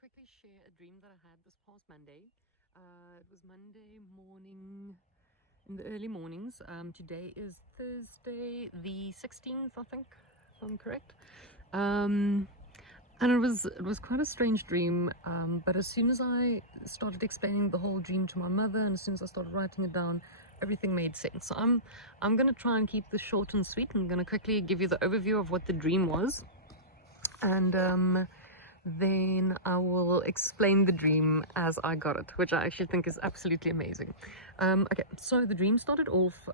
quickly share a dream that I had this past Monday. It was Monday morning, in the early mornings. Today is Thursday the 16th, I think, if I'm correct. And it was quite a strange dream. But as soon as I started explaining the whole dream to my mother, and as soon as I started writing it down, everything made sense. So I'm gonna try and keep this short and sweet. I'm gonna quickly give you the overview of what the dream was, and then I will explain the dream as I got it, which I actually think is absolutely amazing. Okay, so the dream started off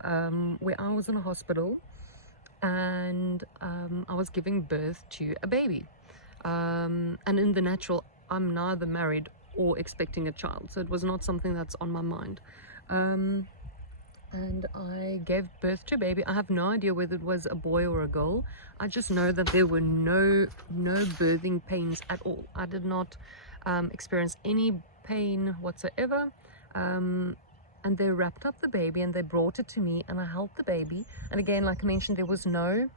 where I was in a hospital, and I was giving birth to a baby. And in the natural, I'm neither married or expecting a child, so it was not something that's on my mind. And I gave birth to a baby. I have no idea whether it was a boy or a girl. I just know that there were no birthing pains at all. I did not experience any pain whatsoever. And they wrapped up the baby and they brought it to me, and I held the baby. And again, like I mentioned, there was no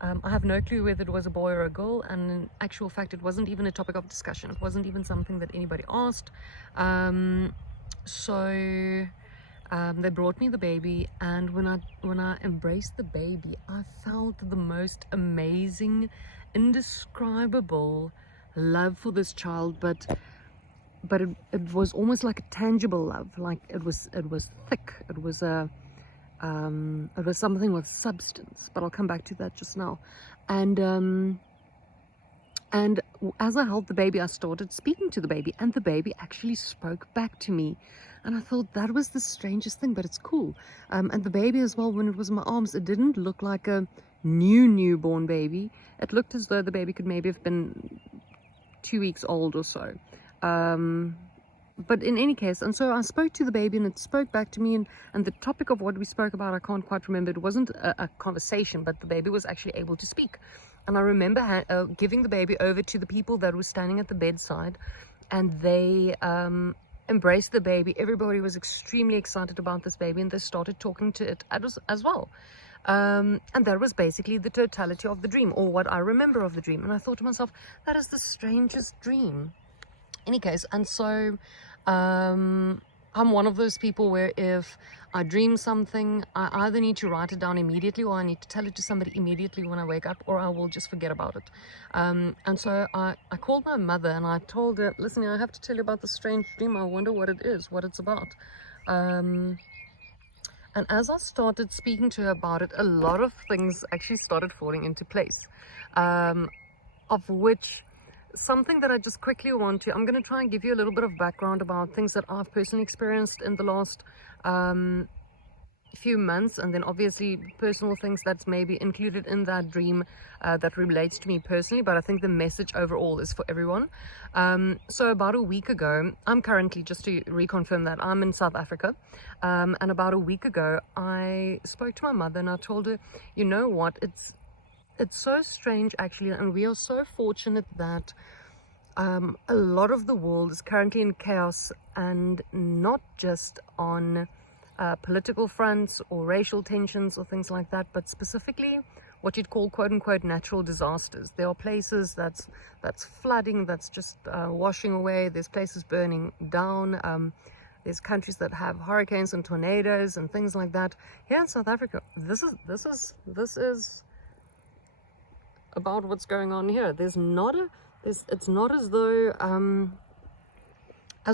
I have no clue whether it was a boy or a girl, and in actual fact it wasn't even a topic of discussion. It wasn't even something that anybody asked. They brought me the baby, and when I embraced the baby, I felt the most amazing, indescribable love for this child, but it was almost like a tangible love. Like it was thick. It was something with substance, but I'll come back to that just now. And as I held the baby, I started speaking to the baby, and the baby actually spoke back to me. And I thought that was the strangest thing, but it's cool. And the baby as well, when it was in my arms, it didn't look like a newborn baby. It looked as though the baby could maybe have been 2 weeks old or so. But in any case, and so I spoke to the baby, and it spoke back to me, and the topic of what we spoke about, I can't quite remember. It wasn't a conversation, but the baby was actually able to speak. And I remember giving the baby over to the people that were standing at the bedside, and they embraced the baby. Everybody was extremely excited about this baby, and they started talking to it as well. And that was basically the totality of the dream, or what I remember of the dream. And I thought to myself, that is the strangest dream. Any case, and so I'm one of those people where if I dream something, I either need to write it down immediately, or I need to tell it to somebody immediately when I wake up, or I will just forget about it. And so I called my mother, and I told her, listen, I have to tell you about the strange dream. I wonder what it is, what it's about. And as I started speaking to her about it, a lot of things actually started falling into place, of which something that I just quickly I'm going to try and give you a little bit of background about things that I've personally experienced in the last few months, and then obviously personal things that's maybe included in that dream that relates to me personally, but I think the message overall is for everyone. So about a week ago, I'm currently, just to reconfirm that, I'm in South Africa, and about a week ago I spoke to my mother, and I told her, you know what, it's so strange actually, and we are so fortunate that a lot of the world is currently in chaos, and not just on political fronts or racial tensions or things like that, but specifically what you'd call quote-unquote natural disasters. There are places that's flooding, that's just washing away. There's places burning down. There's countries that have hurricanes and tornadoes and things like that. Here in South Africa, this is about what's going on here. It's not as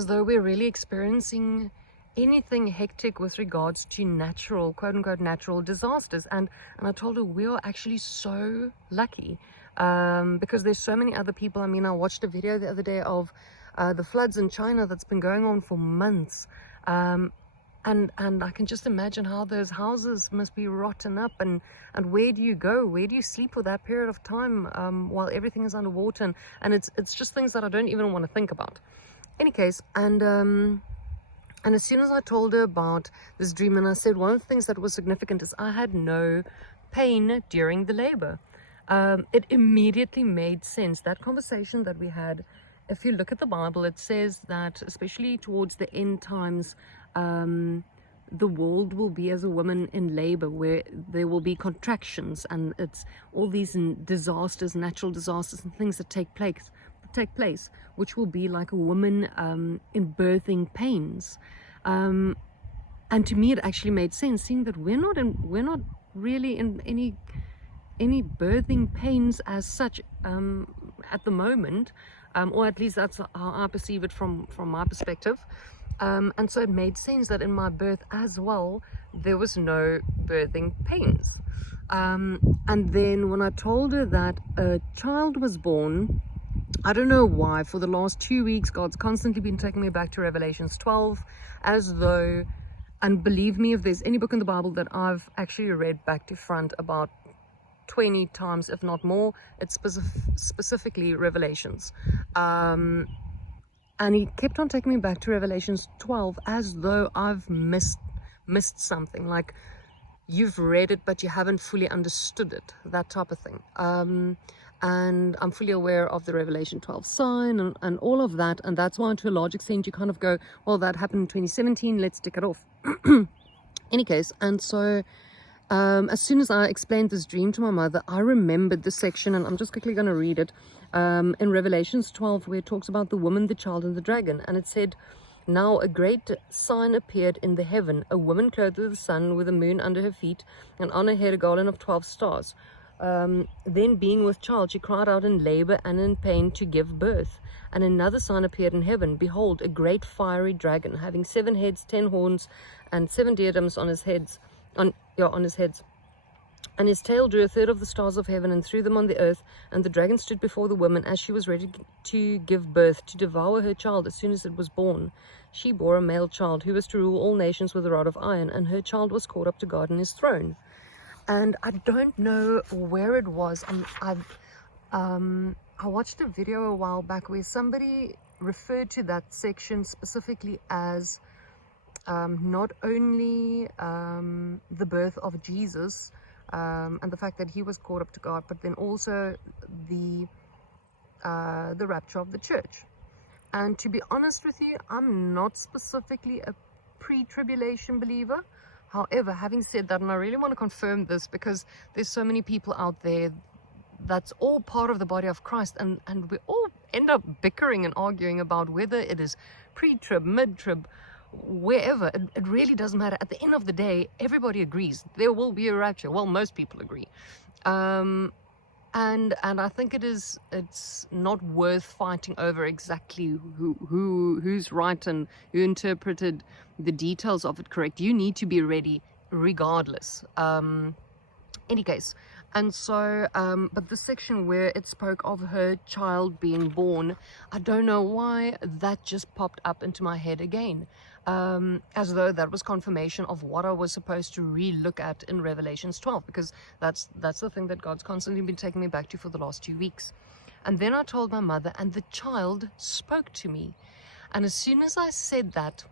though we're really experiencing anything hectic with regards to natural, quote-unquote natural disasters. And I told her we are actually so lucky, because there's so many other people. I mean, I watched a video the other day of the floods in China that's been going on for months, and I can just imagine how those houses must be rotten up, and where do you go? Where do you sleep for that period of time while everything is underwater? And it's just things that I don't even want to think about. Any case, and as soon as I told her about this dream, and I said one of the things that was significant is I had no pain during the labor, it immediately made sense. That conversation that we had, if you look at the Bible, it says that especially towards the end times, the world will be as a woman in labor, where there will be contractions, and it's all these disasters, natural disasters and things that take take place, which will be like a woman in birthing pains. And to me, it actually made sense, seeing that we're not really in any birthing pains as such at the moment, or at least that's how I perceive it from my perspective. And so it made sense that in my birth as well, there was no birthing pains. And then when I told her that a child was born, I don't know why, for the last 2 weeks, God's constantly been taking me back to Revelations 12, as though, and believe me, if there's any book in the Bible that I've actually read back to front about 20 times, if not more, it's specifically Revelations. And he kept on taking me back to Revelations 12 as though I've missed something, like you've read it but you haven't fully understood it, that type of thing. And I'm fully aware of the Revelation 12 sign and all of that, and that's why to a large extent you kind of go, well, that happened in 2017, let's tick it off. Any case, and so as soon as I explained this dream to my mother, I remembered the section, and I'm just quickly going to read it, in Revelations 12, where it talks about the woman, the child, and the dragon. And it said, now a great sign appeared in the heaven, a woman clothed with the sun, with the moon under her feet, and on her head a garland of 12 stars. Then being with child, she cried out in labor and in pain to give birth. And another sign appeared in heaven, behold, a great fiery dragon, having 7 heads, 10 horns, and 7 diadems on his heads. On his heads, and his tail drew a third of the stars of heaven and threw them on the earth. And the dragon stood before the woman as she was ready to give birth, to devour her child as soon as it was born. She bore a male child who was to rule all nations with a rod of iron, and her child was caught up to God in his throne. And I don't know where it was. I watched a video a while back where somebody referred to that section specifically as not only the birth of Jesus and the fact that he was caught up to God, but then also the rapture of the church. And to be honest with you, I'm not specifically a pre-tribulation believer. However, having said that, and I really want to confirm this because there's so many people out there that's all part of the body of Christ, and we all end up bickering and arguing about whether it is pre-trib, mid-trib, wherever. It really doesn't matter. At the end of the day, everybody agrees there will be a rapture. Well, most people agree. And I think it's not worth fighting over exactly who's right and who interpreted the details of it correct. You need to be ready regardless. Any case. And so, but the section where it spoke of her child being born, I don't know why that just popped up into my head again. As though that was confirmation of what I was supposed to re-look at in Revelations 12, because that's the thing that God's constantly been taking me back to for the last 2 weeks. And then I told my mother, and the child spoke to me. And as soon as I said that,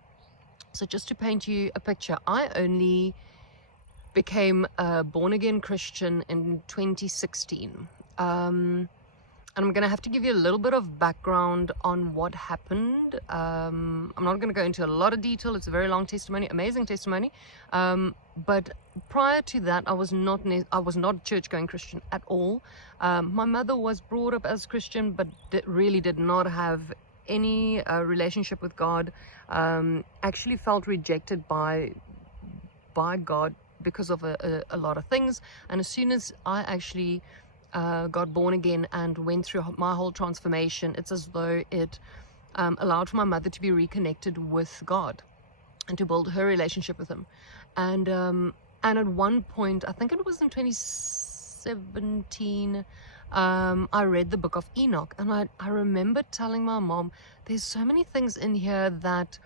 so just to paint you a picture, I only became a born-again Christian in 2016. And I'm going to have to give you a little bit of background on what happened. I'm not going to go into a lot of detail. It's a very long testimony, amazing testimony. But prior to that, I was not a church-going Christian at all. My mother was brought up as Christian, but really did not have any relationship with God. Actually felt rejected by God because of a lot of things. And as soon as I actually got born again and went through my whole transformation, it's as though it allowed for my mother to be reconnected with God and to build her relationship with him. And at one point, I think it was in 2017, I read the book of Enoch, and I remember telling my mom, there's so many things in here that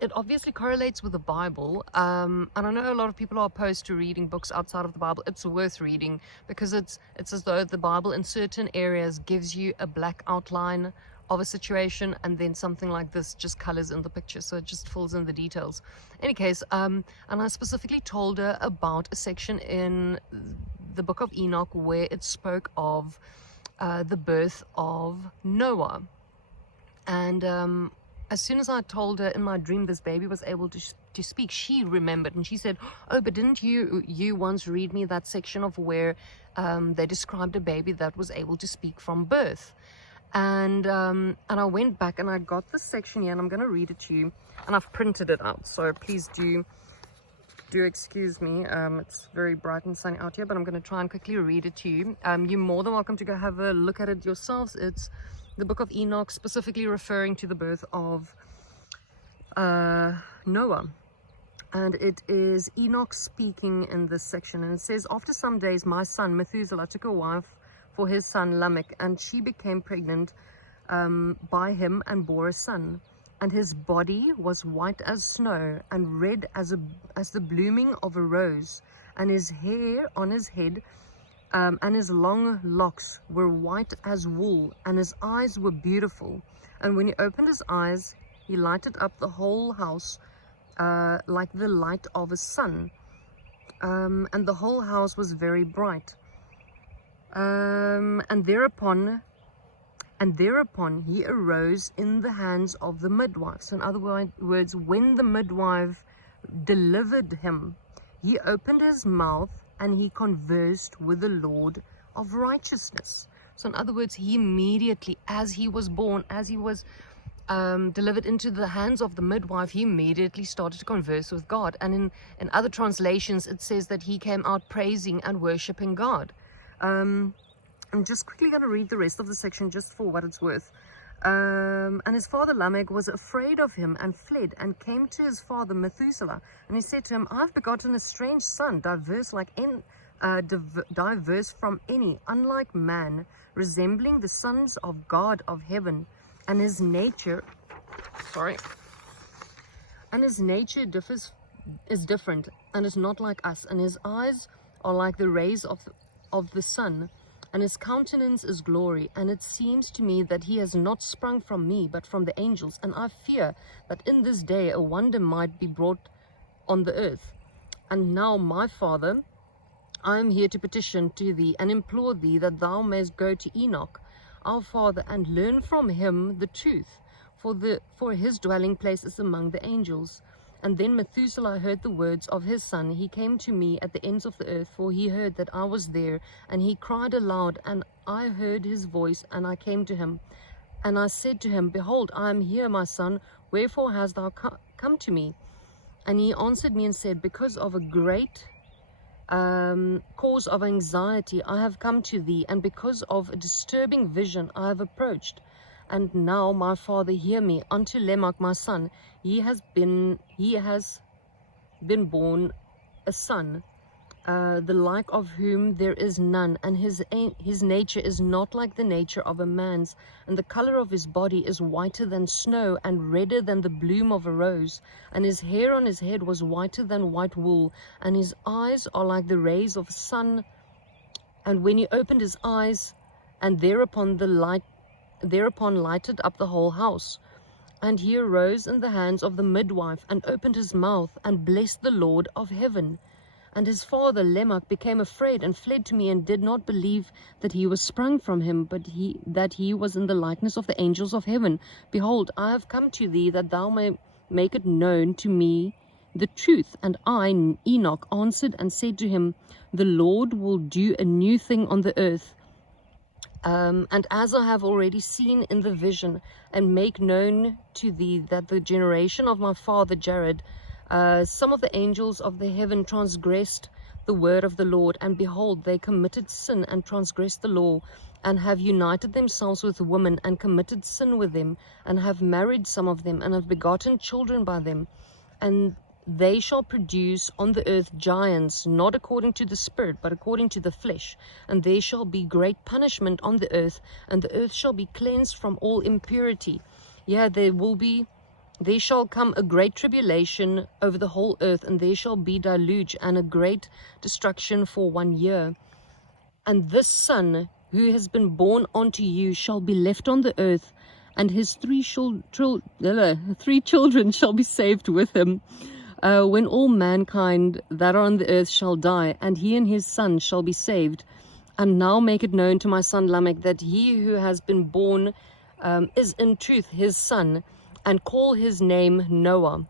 it obviously correlates with the Bible, and I know a lot of people are opposed to reading books outside of the Bible. It's worth reading because it's as though the Bible in certain areas gives you a black outline of a situation, and then something like this just colors in the picture, so it just fills in the details. In any case, and I specifically told her about a section in the book of Enoch where it spoke of the birth of Noah. And as soon as I told her in my dream this baby was able to speak, she remembered, and she said, oh, but didn't you once read me that section of where they described a baby that was able to speak from birth? And I went back and I got this section here, and I'm going to read it to you, and I've printed it out, so please do excuse me. It's very bright and sunny out here, but I'm going to try and quickly read it to you. You're more than welcome to go have a look at it yourselves. It's the book of Enoch, specifically referring to the birth of Noah. And it is Enoch speaking in this section, and it says, after some days my son Methuselah took a wife for his son Lamech, and she became pregnant by him and bore a son. And his body was white as snow and red as the blooming of a rose, and his hair on his head and his long locks were white as wool, and his eyes were beautiful. And when he opened his eyes, he lighted up the whole house like the light of a sun, and the whole house was very bright. And thereupon he arose in the hands of the midwife. So in other words, when the midwife delivered him, he opened his mouth and he conversed with the Lord of righteousness. So in other words, he immediately, as he was born, as he was delivered into the hands of the midwife, he immediately started to converse with God. And in other translations, it says that he came out praising and worshiping God. I'm just quickly going to read the rest of the section just for what it's worth. And his father Lamech was afraid of him and fled and came to his father Methuselah. And he said to him, I've begotten a strange son, diverse from any, unlike man, resembling the sons of God of heaven. And his nature, is different and is not like us. And his eyes are like the rays of the sun. And his countenance is glory, and it seems to me that he has not sprung from me, but from the angels. And I fear that in this day a wonder might be brought on the earth. And now, my father, I am here to petition to thee and implore thee that thou mayest go to Enoch, our father, and learn from him the truth, for his dwelling place is among the angels. And then Methuselah heard the words of his son. He came to me at the ends of the earth, for he heard that I was there. And he cried aloud, and I heard his voice, and I came to him. And I said to him, Behold, I am here, my son. Wherefore hast thou come to me? And he answered me and said, Because of a great cause of anxiety I have come to thee, and because of a disturbing vision I have approached. And now, my father, hear me. Unto Lamech my son, he has been born a son, the like of whom there is none, and his nature is not like the nature of a man's, and the color of his body is whiter than snow, and redder than the bloom of a rose, and his hair on his head was whiter than white wool, and his eyes are like the rays of the sun. And when he opened his eyes, and thereupon lighted up the whole house. And he arose in the hands of the midwife, and opened his mouth, and blessed the Lord of heaven. And his father Lamech became afraid, and fled to me, and did not believe that he was sprung from him, but that he was in the likeness of the angels of heaven. Behold, I have come to thee, that thou may make it known to me the truth. And I, Enoch, answered and said to him, The Lord will do a new thing on the earth. And as I have already seen in the vision, and make known to thee that the generation of my father Jared, some of the angels of the heaven transgressed the word of the Lord, and behold, they committed sin and transgressed the law, and have united themselves with women, and committed sin with them, and have married some of them, and have begotten children by them. And they shall produce on the earth giants, not according to the spirit, but according to the flesh. And there shall be great punishment on the earth, and the earth shall be cleansed from all impurity. Yeah, there shall come a great tribulation over the whole earth, and there shall be deluge and a great destruction for 1 year. And this son who has been born unto you shall be left on the earth, and his three children shall be saved with him. When all mankind that are on the earth shall die, and he and his son shall be saved. And now make it known to my son Lamech that he who has been born is in truth his son, and call his name Noah,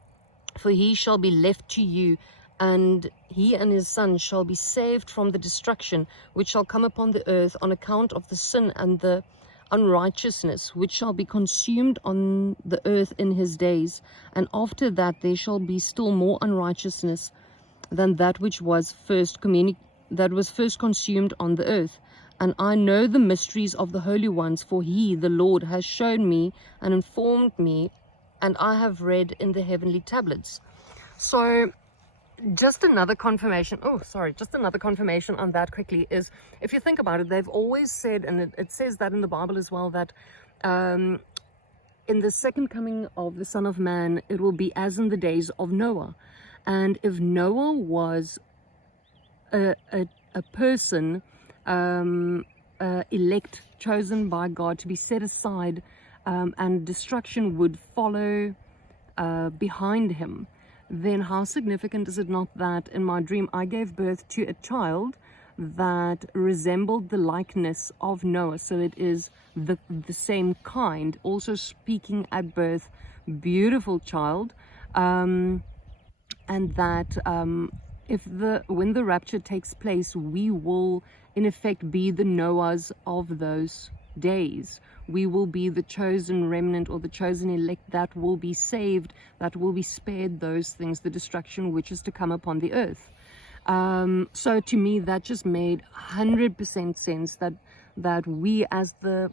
for he shall be left to you, and he and his sons shall be saved from the destruction which shall come upon the earth on account of the sin and the unrighteousness which shall be consumed on the earth in his days. And after that there shall be still more unrighteousness than that which was first consumed on the earth. And I know the mysteries of the holy ones, for he, the Lord, has shown me and informed me, and I have read in the heavenly tablets. So just another confirmation on that quickly is, if you think about it, they've always said, and it says that in the Bible as well, that in the second coming of the Son of Man, it will be as in the days of Noah. And if Noah was a person elect, chosen by God to be set aside, and destruction would follow behind him, then how significant is it not that in my dream I gave birth to a child that resembled the likeness of Noah? So it is the same kind, also speaking at birth, beautiful child, and that when the rapture takes place, we will in effect be the Noahs of those days. We will be the chosen remnant, or the chosen elect, that will be saved, that will be spared those things, the destruction which is to come upon the earth. So to me, that just made 100% sense, that we as the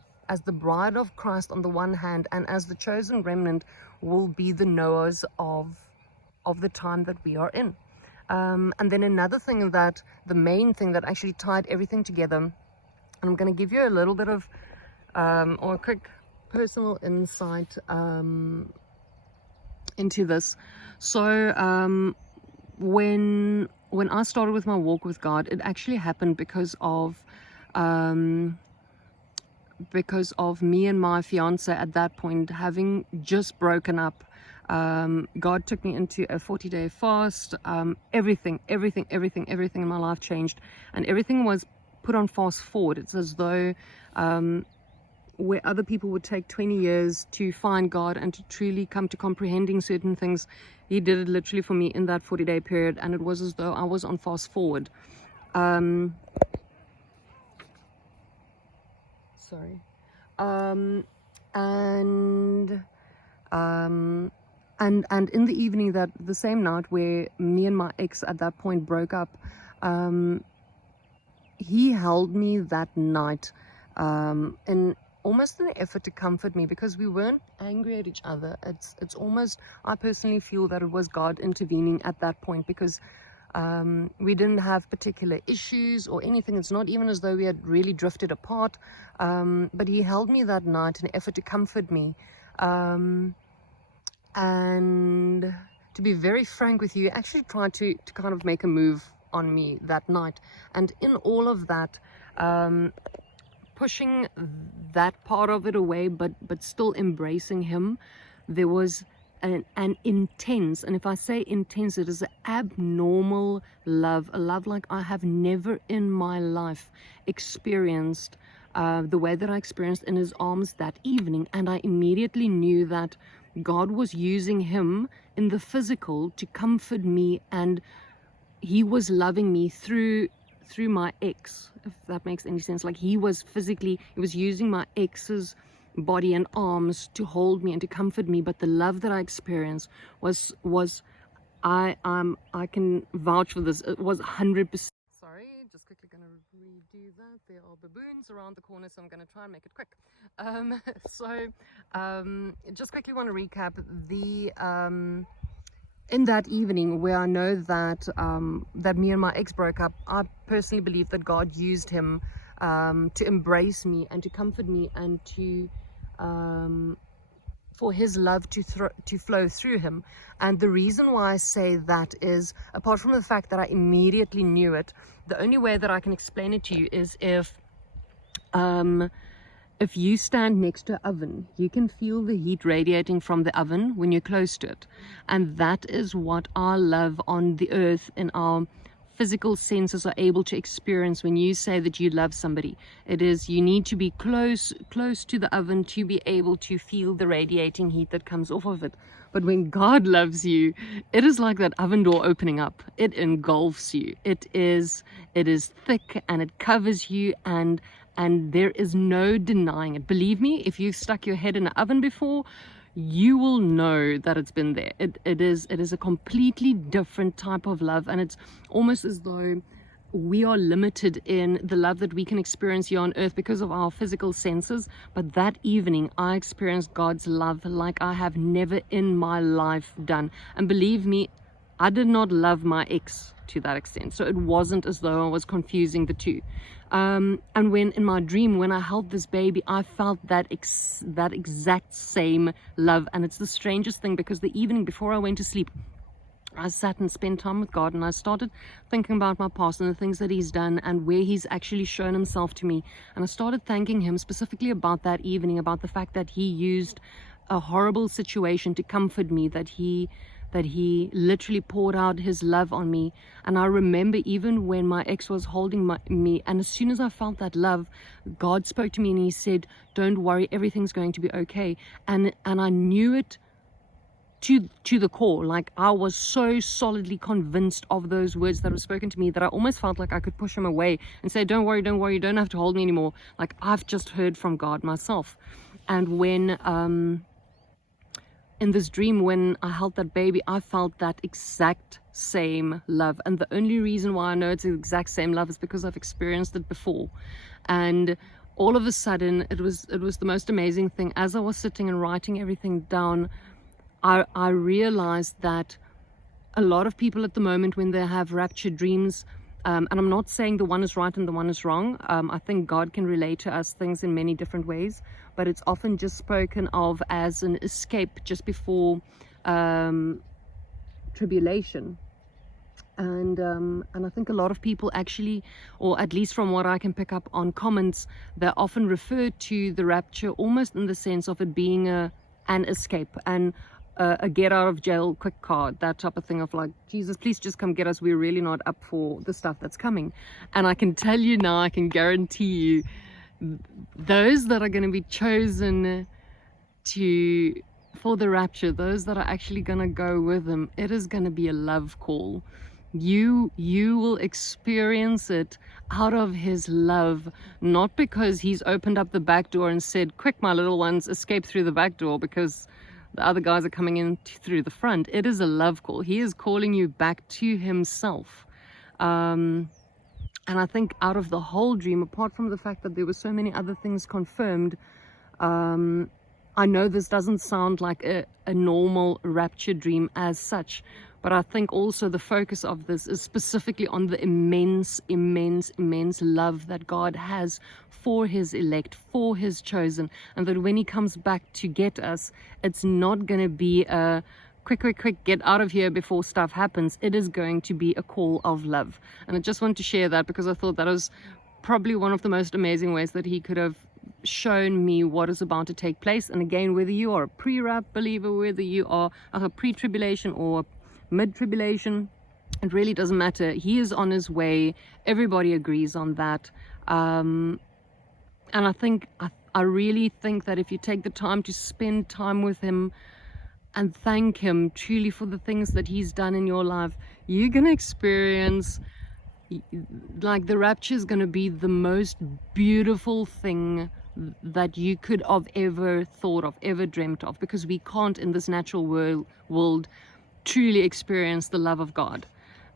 bride of Christ on the one hand, and as the chosen remnant, will be the Noahs of the time that we are in. And then another thing, that the main thing that actually tied everything together, and I'm going to give you a little bit of or a quick personal insight into this. So when I started with my walk with God, it actually happened because of me and my fiance at that point having just broken up. God took me into a 40-day fast. Everything in my life changed, and everything was put on fast forward. It's as though where other people would take 20 years to find God and to truly come to comprehending certain things, he did it literally for me in that 40-day period, and it was as though I was on fast forward. And in the evening, that the same night where me and my ex at that point broke up, he held me that night in almost an effort to comfort me, because we weren't angry at each other. It's almost, I personally feel that it was God intervening at that point, because we didn't have particular issues or anything. It's not even as though we had really drifted apart, but he held me that night in an effort to comfort me. And to be very frank with you, actually tried to kind of make a move on me that night. And in all of that, pushing that part of it away, but still embracing him, there was an intense, and if I say intense, it is an abnormal love, a love like I have never in my life experienced, the way that I experienced in his arms that evening. And I immediately knew that God was using him in the physical to comfort me, and he was loving me through my ex, if that makes any sense. Like he was using my ex's body and arms to hold me and to comfort me, but the love that I experienced was I can vouch for this, it was 100%. Sorry, just quickly gonna redo that. There are baboons around the corner, so I'm gonna try and make it quick. Just quickly want to recap the in that evening where I know that that me and my ex broke up. I personally believe that God used him to embrace me and to comfort me, and to for his love to flow through him. And the reason why I say that is, apart from the fact that I immediately knew it, the only way that I can explain it to you is if you stand next to an oven, you can feel the heat radiating from the oven when you're close to it. And that is what our love on the earth, in our physical senses are able to experience when you say that you love somebody. It is, you need to be close to the oven to be able to feel the radiating heat that comes off of it. But when God loves you, it is like that oven door opening up. It engulfs you. It is thick, and it covers you, and there is no denying it. Believe me, if you've stuck your head in an oven before, you will know that it's been there. It is a completely different type of love, and it's almost as though we are limited in the love that we can experience here on earth because of our physical senses. But that evening I experienced God's love like I have never in my life done. And believe me, I did not love my ex to that extent, so it wasn't as though I was confusing the two. And when in my dream, when I held this baby, I felt that exact same love. And it's the strangest thing, because the evening before I went to sleep, I sat and spent time with God, and I started thinking about my past and the things that he's done and where he's actually shown himself to me. And I started thanking him specifically about that evening, about the fact that he used a horrible situation to comfort me, that he literally poured out his love on me. And I remember even when my ex was holding me, and as soon as I felt that love, God spoke to me and he said, don't worry, everything's going to be okay. And I knew it to the core. Like, I was so solidly convinced of those words that were spoken to me that I almost felt like I could push him away and say, don't worry, you don't have to hold me anymore. Like, I've just heard from God myself. And when in this dream, when I held that baby, I felt that exact same love. And the only reason why I know it's the exact same love is because I've experienced it before. And all of a sudden, it was the most amazing thing. As I was sitting and writing everything down, I realized that a lot of people at the moment, when they have rapture dreams, and I'm not saying the one is right and the one is wrong. I think God can relate to us things in many different ways, but it's often just spoken of as an escape just before tribulation. And I think a lot of people actually, or at least from what I can pick up on comments, they often refer to the rapture almost in the sense of it being an escape and a get out of jail quick card, that type of thing of like, Jesus, please just come get us. We're really not up for the stuff that's coming. And I can tell you now, I can guarantee you, those that are going to be chosen for the rapture, those that are actually going to go with him, it is going to be a love call. You will experience it out of his love, not because he's opened up the back door and said, quick, my little ones, escape through the back door because the other guys are coming in through the front. It is a love call. He is calling you back to himself. And I think out of the whole dream, apart from the fact that there were so many other things confirmed, I know this doesn't sound like a normal rapture dream as such, but I think also the focus of this is specifically on the immense love that God has for his elect, for his chosen, and that when he comes back to get us, it's not going to be a quick, get out of here before stuff happens. It is going to be a call of love. And I just want to share that because I thought that was probably one of the most amazing ways that he could have shown me what is about to take place. And again, whether you are a pre-rap believer, whether you are a pre-tribulation or mid-tribulation, it really doesn't matter. He is on his way. Everybody agrees on that. And I really think that if you take the time to spend time with him and thank him truly for the things that he's done in your life, you're going to experience, like, the rapture is going to be the most beautiful thing that you could have ever thought of, ever dreamt of, because we can't in this natural world truly experience the love of God.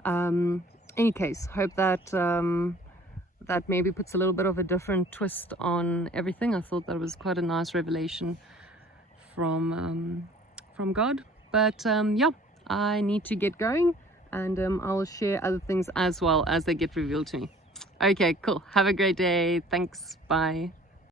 Any case, hope that that maybe puts a little bit of a different twist on everything. I thought that was quite a nice revelation from God. But yeah, I need to get going, and I'll share other things as well as they get revealed to me. Okay, cool. Have a great day. Thanks. Bye.